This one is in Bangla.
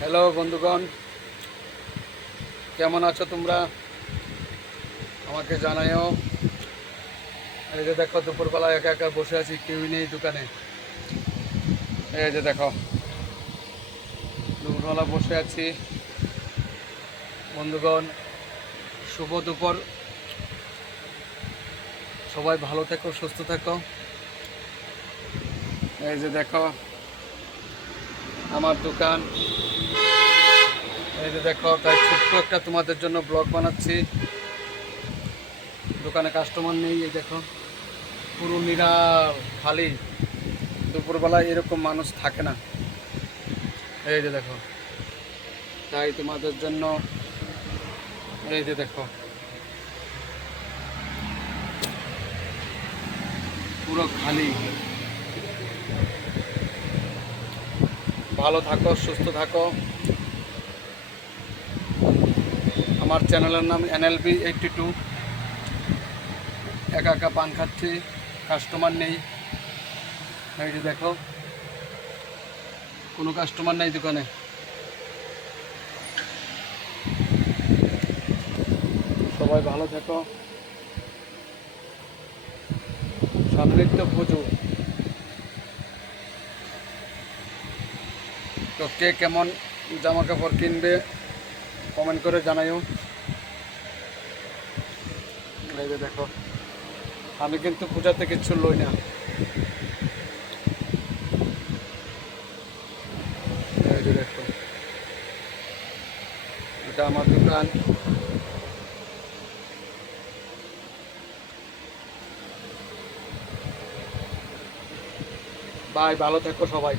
হ্যালো বন্ধুগণ, কেমন আছো তোমরা? আমাকে জানাও। এই যে দেখো, দুপুরবেলা একা একা বসে আছি, কেউই নেই দোকানে। এই যে দেখো, দুপুরবেলা বসে আছি। বন্ধুগণ, শুভ দুপুর। সবাই ভালো থেকো, সুস্থ থেকো। এই যে দেখো আমার দোকান। এই যে দেখো, তাই ছোট্ট একটা তোমাদের জন্য ব্লগ বানাচ্ছি। দোকানে কাস্টমার নেই, এই দেখো পুরো নিরাল, খালি। দুপুরবেলায় এরকম মানুষ থাকে না। এই যে দেখো, তাই তোমাদের জন্য এই যে দেখো পুরো খালি। ভালো থাকো, সুস্থ থাকো। আমার চ্যানেলের নাম NLB82। একা একা পান খাচ্ছি, কাস্টমার নেই। এই যে দেখো, কোনো কাস্টমার নেই দোকানে। সবাই ভালো থাকো। সামনের তো পুজো, তো কে কেমন জামা কাপড় কিনবে কমেন্ট করে জানাইও। এই যে দেখো, আমি কিন্তু পূজাতে কিচ্ছু লই না। এই যে দেখো, এটা আমার দোকান। বাই, ভালো থেকো সবাই।